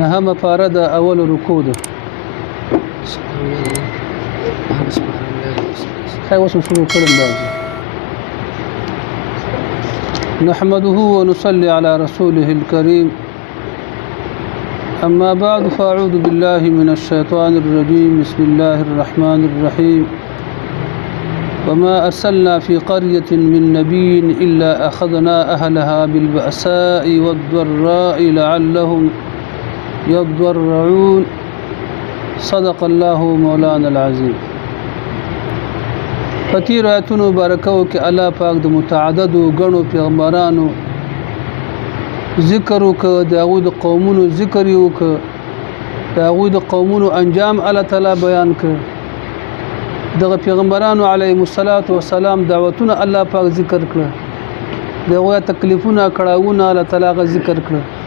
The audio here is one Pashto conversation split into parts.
نهم پاره د اول رکوع ده خیر اوس شروع کړم دا نحمده ونصلي على رسوله الكريم أما بعد فأعوذ بالله من الشيطان الرجيم بسم الله الرحمن الرحيم وما أرسلنا في قرية من نبي إلا أخذنا أهلها بالبأساء والضراء لعلهم يضرعون صدق الله مولانا العظيم فتیر آیتونو بارکو کې الله پاک د متعددو غنو پیغمبرانو ذکر وکړه د هغوی د قومونو ذکر یې وکړه د هغوی د قومونو انجام الله تعالی بیان کړ دغه پیغمبرانو علیهم الصلاۃ والسلام دعوتونه الله پاک ذکر کړه دغه تکلیفونه کړهونه الله تعالی ذکر کړه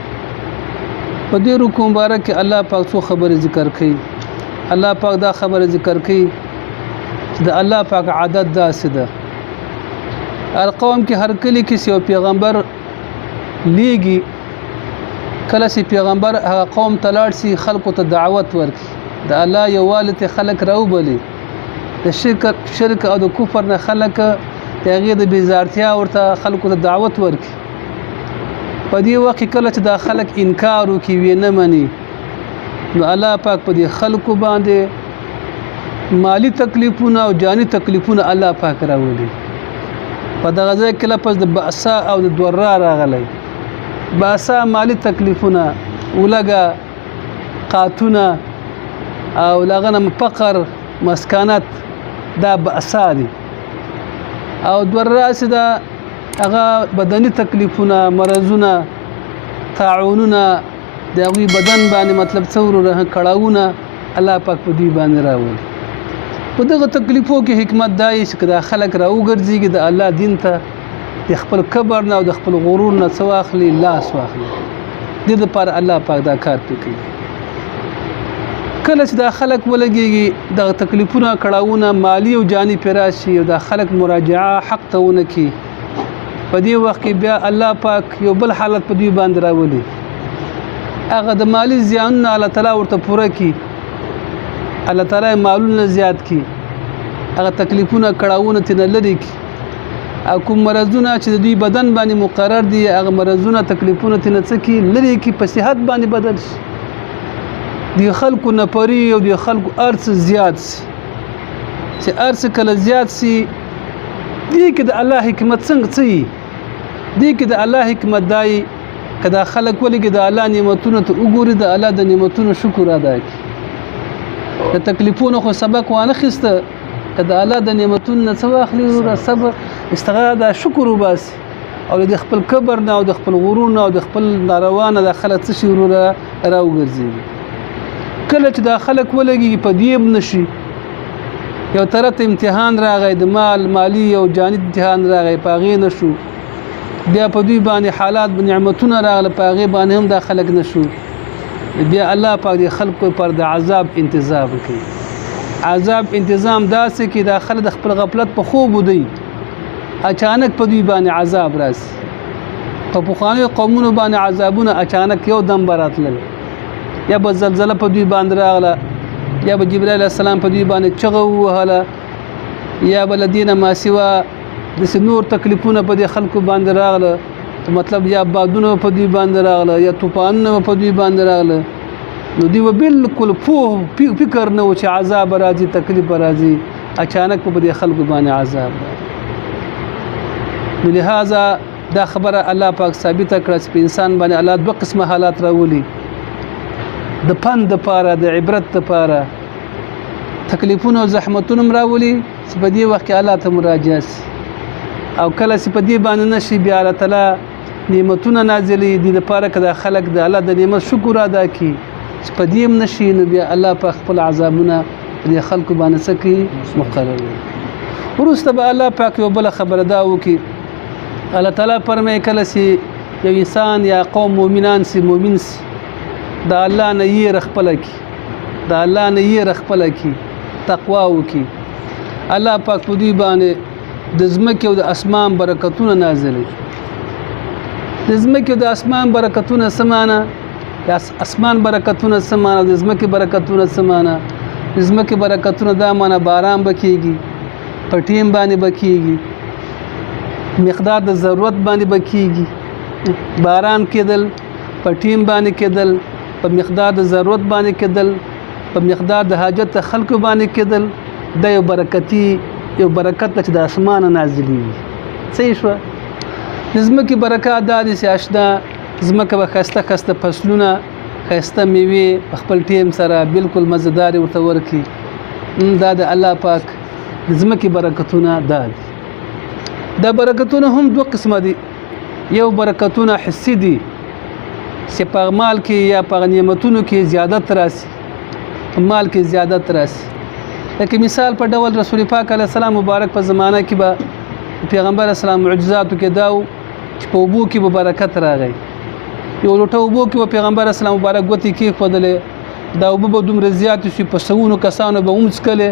په دې رکوع مبارک الله پاک څو خبره ذکر کړي الله پاک دا خبره ذکر کړي د الله پاک عادت دا سده هر قوم کې هر کلی کې یو پیغمبر لیږي کله چې پیغمبر هغه قوم ته لاړ شي خلکو ته دعوت ورکړي د الله یووالي ته خلک راوبلي د شرک او د کفر نه خلک د هغې د بېزارتیا ورته خلکو ته دعوت ورکړي په دې وخت کې کله چې دا خلک انکار وکړي ویې نه مني نو الله پاک په دې خلکو باندې مالی تکلیفونه او جانی تکلیفونه الله پاک راولي په دغه ځای کې لفظ د بأسا او د ضرا راغلی بأسا مالی تکلیفونه ولګه قاتونه او لغنه فقر مسکانات دا بأسا دي او ضرا سدا هغه بدني تکلیفونه مرزونه طاعونونه د هغوی بدن باندې مطلب څوره کړهونه الله پاک په دوی باندې راولي په دغه تکلیفو کې حکمت دای چې دا خلک راوګرځيږي د الله دین ته د خپل کبر نه او د خپل غرور نه څه واخلي لاس واخلي دې لپاره الله پاک دا کار کوي کله چې دا خلک ولګيږي د تکلیفونو کړهونه مالی او جانی پراشي او دا خلک مراجعه حق ته ونکي په دې وخت کې بیا الله پاک یو بل حالت په دوی باندې راولي هغه د مالی زیانونه الله تعالی ورته پوره کړي الله تعالی مالونه زیات کی هغه تکلیفونه کړهونه تنه لري کی او کوم مرزونه چې د دوی بدن باندې مقرر دي هغه مرزونه تکلیفونه تنه څکی لري کی په صحت باندې بدل شي دی خلکو نپری او دی خلکو ارث زیات سي چې ارث کله زیات سي دی کې د الله حکمت څنګه سي دی کې د الله حکمت دای کدا خلک ولګي د الله نعمتونو ته وګوري د الله د نعمتونو شکر ادا کوي د تکلیفونو خو سبق وانه خسته کدا الله د نعمتونو نه څه واخلي او صبر استغاثه شکر وباسي او د خپل کبر نه او د خپل غرور نه او د خپل ناروانه د خلک څه شي راوګرځي کله چې د خلک ولګي په دې نشي یو طرف امتحان راغی د مالی او جانی امتحان راغی پاغې نشو بیا په دوی باندې حالات نعمتونه راغله پاغې باندې هم د خلک نشو بیا الله پاک د خلکو پر د عذاب انتظام کوي عذاب انتظام داسې کې د خلک خپل غفلت په خوب ودی اچانک په دوی باندې عذاب راسي په پخواني قومونو باندې عذابونه اچانک یو دم براتل یا به زلزلہ په دوی باندې راغله یا به جبرائیل علیه السلام په دوی باندې چغه وهله یا به لدینه ما سوا د نور تکلیفونه په دې خلکو باندې راغله مطلب یا بادونه په دوی باندې راغله یا طوفانونه په دوی باندې راغله نو دوی بالکل فکر نه و چې عذاب راځي تکلیف راځي اچانک په دې خلکو باندې عذاب راځي لہذا دا خبره الله پاک ثابت کړه چې په انسان باندې الله دوه قسمه حالات راولي د پند لپاره د عبرت لپاره تکلیفونه او زحمتونه راولي چې په دې وخت کې الله ته مراجعه او کله چې په دې باندې نشي بیا الله تعالی نعمتونه نازلې دي لپاره کدا خلک د الله د نعمت شکر ادا کړي چې په دې نشي نو بیا الله په خپل عذابونه د خلکو باندې سکی مقرر ورسته به الله پاک یو بل خبره دا وکي الله تعالی فرمایي کله چې یو انسان یا قوم مؤمنان سي مؤمن سي دا الله نه یې رخپل کی دا الله نه یې رخپل کی تقوا وکي الله پاک په دې باندې د زمکه او د اسمان برکتونه نازلې د زمکه او د اسمان برکتونه سمانه د اسمان برکتونه څه معنا د ځمکې برکتونه څه معنا د ځمکې برکتونه دا معنا باران به کېږي په ټیم باندې به کېږي مقدار د ضرورت باندې به کېږي باران کېدل په ټیم باندې کېدل په مقدار د ضرورت باندې کېدل په مقدار د حاجت د خلکو باندې کېدل دا یو برکت چې د اسمانه نازلېږي صحیح شوه د ځمکې برکات دا دي چې اشنا ځمکه به ښایسته فصلونه ښایسته میوې په خپل ټیم سره بالکل مزهدارې ورته ورکړي دا د الله پاک د ځمکې برکتونه دا دي دا برکتونه هم دوه قسمه دي یو برکتونه حسي دي چې په مال کې یا په نعمتونو کې زیادت راسي مال کې زیادت راسي لکه مثال په ډول رسول پاک علیه السلام مبارک په زمانه کې به پیغمبر اسلام معجزاتو کې داو چې په اوبو کې به برکت راغی یو لوټه اوبو کې به پیغمبر اسلام مبارک ګوتې کې خودلې دا اوبه به دومره زیات شي په سونو کسانو به ومڅکلې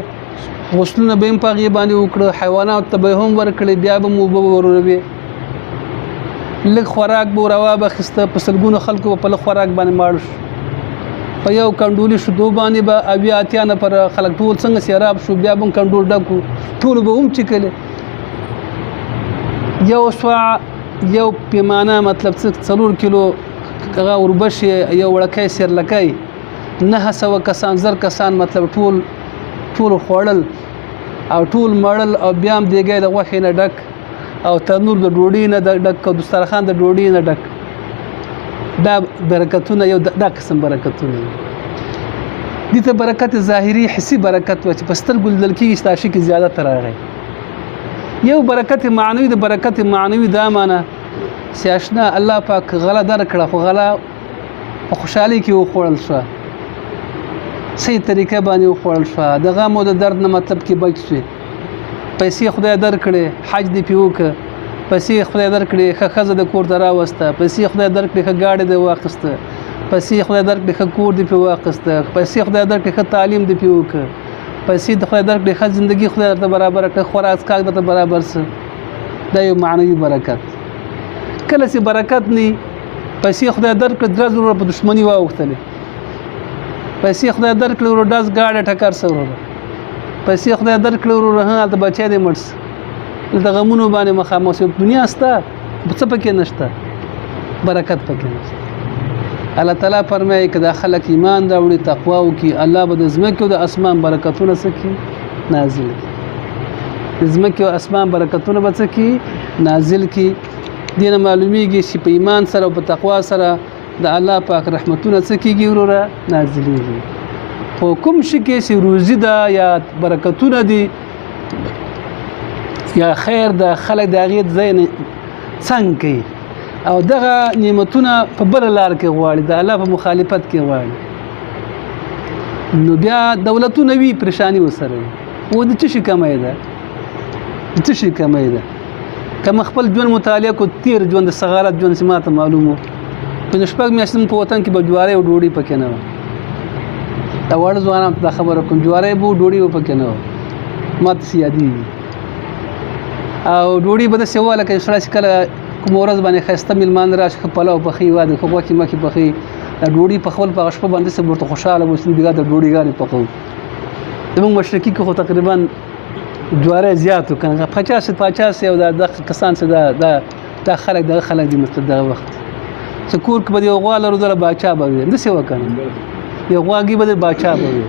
غسلونه به هم په هغې باندې وکړه حیوانات ته به هم ورکړې بیا به مو اوبه وروروي لږ خوراک به روا به اخیسته په سلګونو خلکو به په لږ خوراک باندې ماړ شو په یو کنډولي شیدو باندې به اویا اتیا نفره خلک ټول څنګه سیراب شو بیا به هم کنډول ډک کړو ټولو به هم څښلې یو سوع یو پیمانه مطلب 4 کیلو هغه وربشې یو وړکی سیرلکی 900 کسان 1000 کسان مطلب ټول خوړل او ټول مړل او بیا هم دیګی د غوښې نه ډک او تنور د ډوډۍ نه ډک او دسترخوان د ډوډۍ نه ډک دا برکتونه یو دا قسم برکتونه دي ته برکت ظاهري حسي برکت و چې په سترګو لیدل کېږي چې تاشي کې زیادت راغی یو برکت معنوي د برکت معنوي دا معنا چې اشنا الله پاک غله درکړه خو غله په خوشحالي کې وخوړل شوه صحیح طریقه باندې وخوړل شوه د غم او د درد نه مطلب کې بچ شوې پیسې خدای درکړې حج دې پې وکړه پیسې خدای درکړې ښه ښځه د کور ته راوسته پیسې خدای درکړې ښه ګاډۍ دې واخیسته پیسې خدای درکړې ښه کور دې پې واخیسته پیسې خدای درکړې ښه تعلیم دې پې وکړه پیسې د خدای درکړې ښه زندګي خدای درته برابر کړه خوراک څښاک درته برابر څه دا یو معنوي برکت کله چې برکت نه پیسې خدای درکړې درز ورو په دښمني واوښتلې پیسې خدای درکړې ورو ډز ګاډۍ ټکر څه ورو پیسې خدای درکړې ورو هلته بچی دې مړ څه د غمونو باندې مخامخ شو دنیا سته څه پکې نشته برکت پکې نشته الله تعالی فرمایي که دا خلک ایمان راوړي تقوا وکړي الله به د ځمکې او د اسمان برکتونه څه کړي نازل کړي د ځمکې او اسمان برکتونه به څه کړي نازل کړي دې نه معلومیږي چې په ایمان سره او په تقوا سره د الله پاک رحمتونه څه کېږي وروره نازلېږي خو کوم شي کې چې روزي ده یا برکتونه دي یا خیر د خلک د هغې ځای نه څنګ کوي او دغه نعمتونه په بله لار کې غواړي د الله په مخالفت کې غواړي نو بیا دولتونه وي پریشاني ورسره وي و د څه شي کمی ده د څه شي کمی ده که ما خپل ژوند مطالعه کو تیر ژوند د صغارت ژوند چې ما ته معلوم و په شپږ میاشتې په وطن کې به جواری او ډوډۍ پکې نه وه دا واړه ځوانان دا خبره کوم جواری به ډوډۍ به پکې نه وه ما ته یادېږي او ډوډۍ به داسې وه لکه سړی چې کله کومه ورځ باندې ښایسته میلمان راشي ښه پلاو پخوي واده ښه غوښې مخې پخوي دا ډوډۍ پخول په هغه شپه باندې داسې ورته خوشحاله اوسم بېګا د ډوډۍ پخوو زموږ مشرقي کې خو تقریبا جواری زیات و که نه 50 او دا کسان چې دا خلک دغه خلک دي مطلب دغه وخت چې کور کې به د یو غوا لرودله باچا به وي همداسې وه که نه یو غواګي به د باچا به وي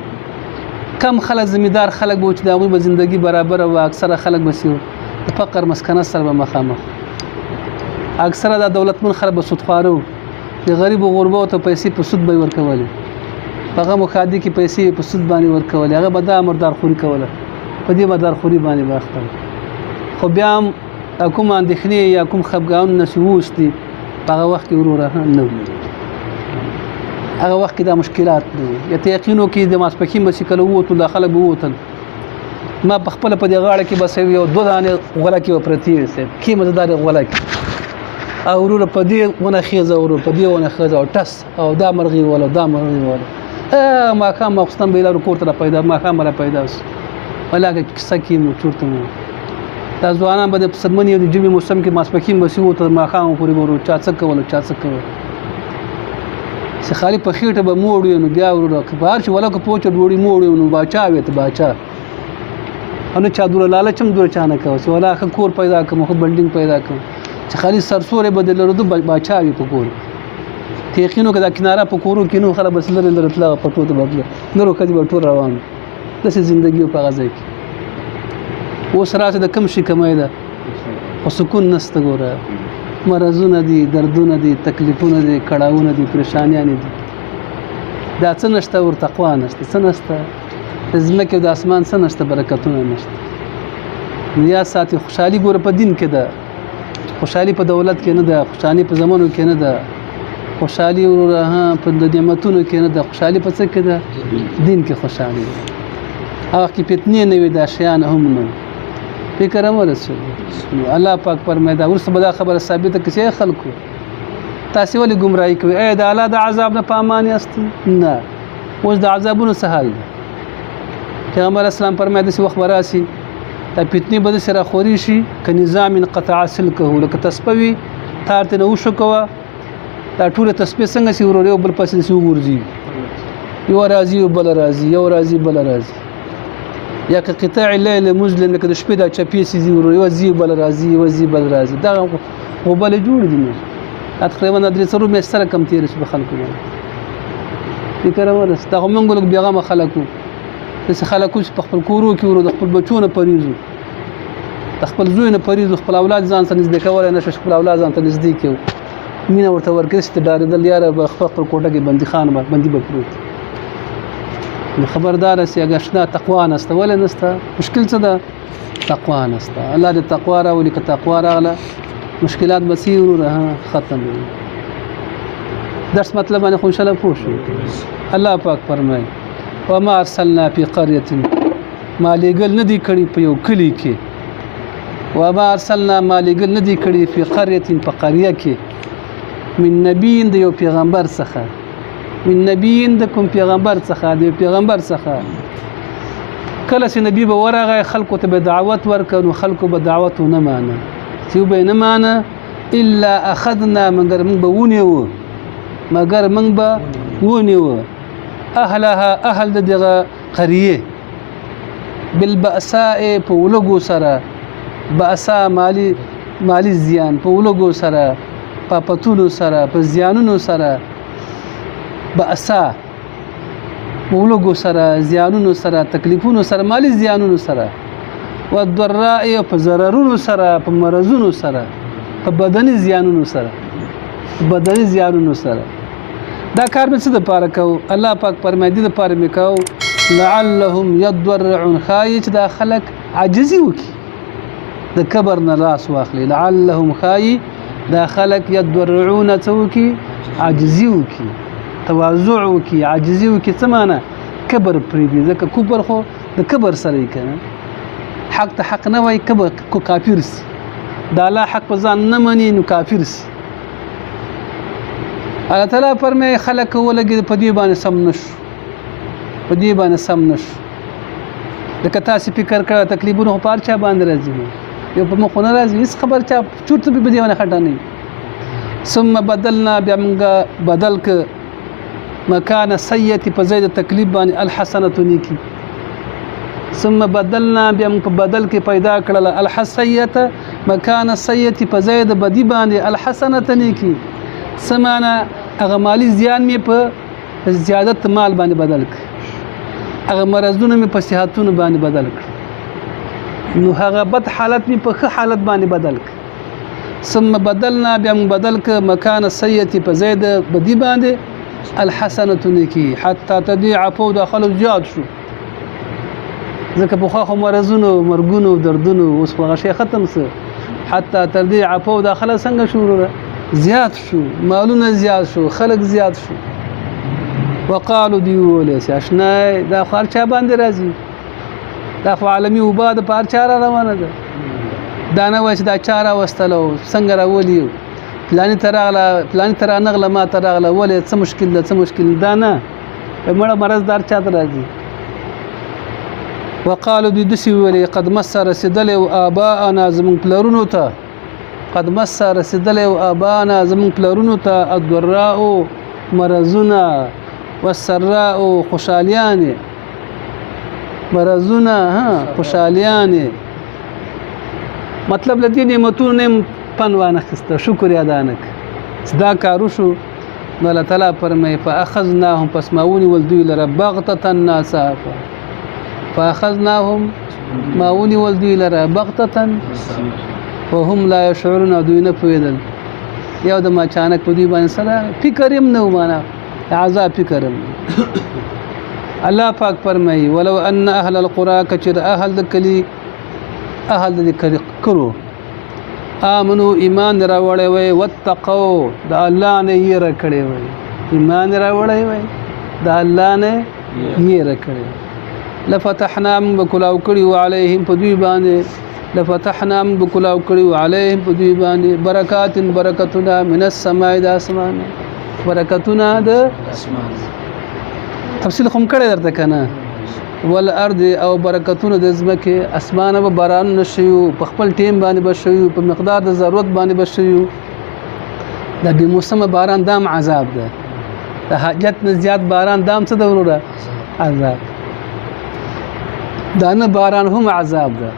کم خلک زمیندار خلک به و چې د هغوی به زندګي برابره وه اکثره خلک بسې و د فقر مسکنه سره به مخامخ اکثره دا دولتمن خلک به سودخواره و د غریبو غربو ته پیسې په سود به یې ورکولې په هغه مخادي کې پیسې په سود باندې ورکولې هغه به دا مردارخوري کوله په دې مردارخوري باندې به اخته خو بیا هم کوم اندېښنې یا کوم خفګانونه چې ووستي په هغه وخت کې وروره نه وي هغه وخت کې دا مشکلات نه وي یا ته یقین وکړي د ماسپښین به چې کله ووتو دا خلک به ووتل ما په خپله په دې غاړه کې بس یو 2 دانې غولکې به پرتې وي صاحب کې مزدارې غولکې او وروره په دې ونه خیزه ورو په دې ونه خیزه او ټس او دا مرغۍ وله دا مرغۍ وله ماښام ماخوستن به یې لارو کور ته راپیدا ماښام به راپیدا شو ولاکه کیسه کې مو چورته مو دا ځوانان به د مني او د ژمي موسم کې ماسپښین به سې ووتل ماښام پورې به ورو چا څه کوله چې خالی په خېټه به موړ نو بیا ورو بهر چې ولا کو پوچ ډوړي موړ نو باچا وي ته باچا انو چا دور لالچم دور چانه کو چې ولا کور پیدا کوم خو بلډینګ پیدا کوم چې خالی سرسوره بدل ورو باچا وي په کور تیخینو کدا کناره په کورو کینو خلا بس لره تلا پټو ته بدل نورو کدي به ټول روان دسه ژوندۍ په غزا کې اوس راته د کم شي کمای ده او سکون نسته ګوره مرزونه دي دردونه دي تکلیفونه دي کړهونه دي پریشانیان دي دا څه نشته ور تقوا نشته څه نشته زمکه د اسمان څه نشته برکتونه نشته یا ساتي خوشحالي ګوره په دین کې ده خوشحالي په دولت کې نه ده خوشحالي په زمانو کې نه ده خوشحالي ورها په نعمتونو کې نه ده خوشحالي په څه کې ده دین کې خوشحالي هغه کې فتنې نه وي دا شیان هم نه فکر هم رسول الله پاک فرمایدا ورسره به دا خبره ثابته کړي خلکو تاسو ولې گمراهي کوي اې د الله د عذاب نه پامان یاست نه اوس د عذابونو سهال پیغمبر اسلام فرمایدا چې وخت وراسي دا فتنې به سره خوري شي ک نظام انقطع سلکه لکه تسپوي تارته نه وشو کوه دا ټول تسبیح څنګه سی ورو بل پسې سی ورځي یو راځي بل راځي یو راځي بل راځي یا که قطاع الليل مظلم لکه د شپې دا چپی سي ورو یو ځي بل راځي یو ځي بل راځي دا غوبل جوړ دي نه تقریبا درې سرو مې سره کم تیر شي خلکو فکر ورس دا موږ له بیغه خلکو چې خلکو په خپل کورو کې ورو د خپل بچونه پریزو د خپل زوی نه پریزو خپل اولاد ځان ته نږدې کول نه خپل اولاد ځان ته نږدې کېو مینه ورته ورکړي چې ډارېدل یاره به خپل کوټه کې بندي خان باندې بکروت خبردار سي اگشنا تقوا نسته ولې نسته مشکل څه ده تقوا نسته الله دې تقوا راولي که تقوا راغله مشکلات بسیر ورها ختم درس مطلب باندې خو ان شاء الله پوه شو الله پاک فرمایي وما ارسلنا في قريه ما لګل ندي کړي په یو کلی کې وما ارسلنا ما لګل ندي کړي په قريه په قريه کې من نبي د یو پیغمبر څخه من نبیین د کوم پیغمبر څخه د پیغمبر څخه کله چې نبی به ورغه خلکو ته به دعوت ورکړو خلکو به دعوت نه مانه چې به نه مانه الا اخذنا مگر موږ به ونیو مگر موږ به ونیو اهلها اهل دغه قريه بالبأساء په ولګو سره بأساء مالی زیان په ولګو سره په پتونو سره په زیانونو سره بأسا ولګو سره زیانونو سره تکلیفونو سره مالی زیانونو سره والضراء په ضررونو سره په مرزونو سره په بدني زیانونو سره دا کار مې څه د پاره کو الله پاک فرمایي د پاره مې کو لعلهم يضرعون خایج دا خلق عاجزي وکي د کبر نه راس واخلي لعلهم خای دا خلق يضرعون توکي عاجزي وکي تواضع وکي عاجزي وکي څه معنی کبر پرې دي ځکه کبر خو د کبر سره کنه حق ته حق نه وای کبر کو کافر سي دا الله حق په ځان نه مني نو کافر سي الله تعالی فرمای خلق ولګي په دې باندې سم نشو لکه تاسو فکر کړه تکلیفونه په پارچا باندې راځي یو په مخونه راځي هیڅ خبر چا چورته به دیونه خټه نه ثم بدلنا بیا بدل ک مکان سیئه په زید تکلیف باندې الحسنه نیکی ثم بدلنا بیا بدل کې پیدا کړل الحسیه مکان سیئه په زید بدی باندې الحسنه نیکی سمانه هغه مالی زیان می په زیادت مال باندې بدل ک هغه مرزونه می په صحتونو باندې بدل ک نو هغه بد حالت می په ښه حالت باندې بدل ک ثم بدلنا بیا بدل ک مکان سیئه په زید بدی باندې الحسنه نیکی حتی تضيع فو داخلو زیاد شو ځکه په خو مرزونو مرګونو دردونو اوس هغه شی ختم سه حتی تضيع فو داخله څنګه شو زیاد شو مالونه زیاد شو خلق زیاد شو وقالو دیول اشنا دا خرچه باندې راځي دا عالمي وباد په چاره روانه ده دا نه وای چې دا چاره وستلو څنګه راولي پلان تر نغله ما ترغله ولې څه مشکل دا نه مړه مرزدار چاته راځي وقالو دسی ولې قد مس رسدل او اباءنا زمون پلرونو ته قد مس رسدل او اباءنا زمون پلرونو ته الضراء مرضونه والسراء خوشالیان مرضونه خوشالیان مطلب لدی نعمتونه پنوانه خسته شکر یادانک دا کارو شو نو الله تعالی فرمای فاخذناهم پس ماونی ولدوی لره بغتة ناصافه فاخذناهم ماونی ولدوی لره بغتة وهم لا يشعرون دوی نه پوهیدل یو د ما اچانک په دوی باندې سره فکر هم نه معنا عذاب فکر هم الله پاک فرمایي ولو ان اهل القرى کچر اهل د کلی کرو امنو ایمان راوړی وي واتقوا د الله نه یې رکړی وي ایمان راوړی وي د الله نه یې رکړی لفتحنا بکلاو کړي علیهم په دوی باندې لفتحنا بکلاو کړي علیهم په دوی باندې برکاتنا من السماء د اسمان برکتونه د اسمان تفصیل کوم کړی درته کنه والارض او برکتونه د زمکه اسمانه به باران نشيو په خپل ټیم باندې بشيو په مقدار د ضرورت باندې بشيو د به موسم باران دام عذاب ده د حاجت نه زیات باران دام څه ده وروره عذاب دانه باران هم عذاب ده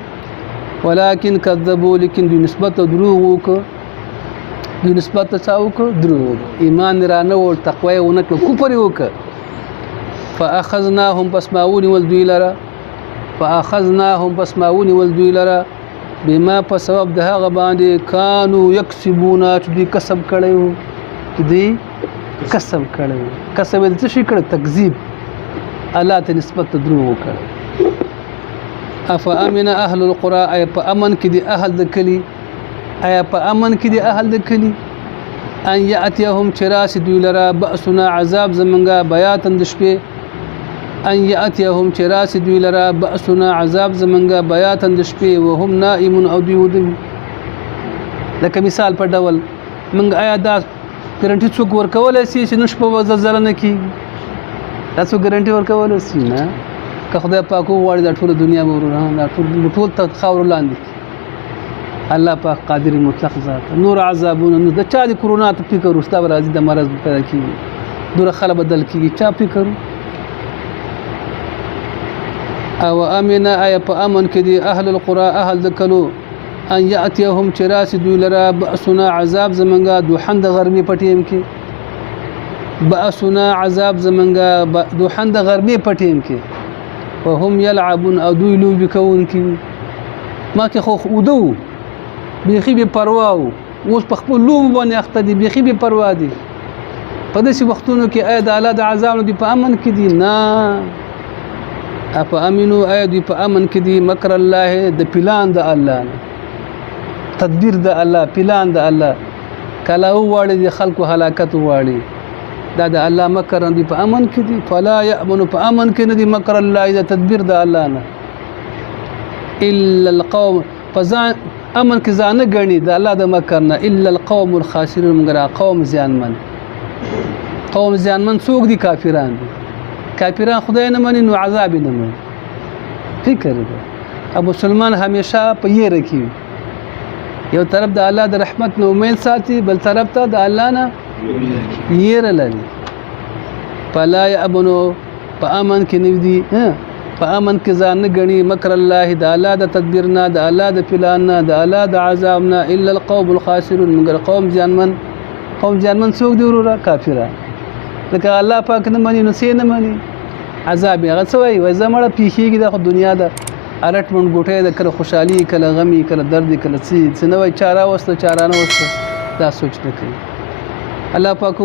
ولكن كذبوا لكن د نسبت دروغ وک د نسبت څاوک دروغ ایمان رانه او تقوا ونک کوپر وک فاخذناهم بسماوني والدوی لرا بما په سبب د هغه باندې کانو یکسبون چې دوی کسب کړو کسب د څه شي کړ تکذیب الله ته نسبت دروغ وکړ افامن اهل القرى اي په امن کې دي اهل د کلی ان ياتيهم چراس دوی لرا باسنا عذاب زمنګا بیاتن د شپې ان ياتيهم چراس دوی لرا باسنا عذاب زمنګا بیاتن د شپې وهم نائمون او دوی ودوي لکه مثال په ډول منګ آیا دا ګارانټي څوک ورکول شي چې نشپه زلزلہ نه کیږي تاسو ګارانټي ورکول شي نه که خدای پاک وغواړي دا ټول دنیا به ورونه دا ټول ته خاور لاندې الله پاک قادر مطلق ذات نور عذابونه نو د چا د کرونا ته فکر ورستا راځي د مرض پیدا کیږي دور خلک بدل کیږي چا فکر او امن اي په امن کې دي اهل القرى اهل ذکلو ان ياتيهم چراس دوی لرا باسنا عذاب زمنګا دوحند غرمي پټیم کې باسنا عذاب زمنګا دوحند غرمي پټیم کې وهم يلعبون او دوی لوب کوون کې ما کې خو ودو بيخي به پروا اوس په خپل لوب باندې اخته دي بيخي به پروا دي په داسې وختونو کې اې د الله د عذاب دی په امن کې دي نه اپ امنو اې دی په امن کې دي مکر الله د پلان د الله تدبیر د الله پلان د الله کله وړي د خلکو هلاکت وړي دا د الله مکر دی په امن کې دي فلا يامن په امن کې نه دي مکر الله د تدبیر د الله نه الا القوم فزان امن کې ځان غني د الله د مکر نه الا القوم الخاسرون مگر قوم زیانمن څوک دي کافران دي کافران خدای نه مني نو عذاب نه مني فکر ده ابو سلمان همیشه په یې رکی یو طرف د الله د رحمت نو امید ساتي بل طرف ته د الله نه یې لري فلا يأمنو په امن کې نودي په امن کې ځان نه غني مکر الله د الله د تدبیر نه د الله د پلان نه د الله د عذاب نه الا القوم الخاسرون مگر قوم ځانمن څوک دی وروره کافران لکه الله پاک نه مني نو سي نه مني عذاب هغه سوي وای زمړه پیخيږي د دنیا د ارټ مون ګټه د کله خوشحالي کله غمي کله درد کله څه نه وای چاره وسته دا سوچ نه کوي الله پاک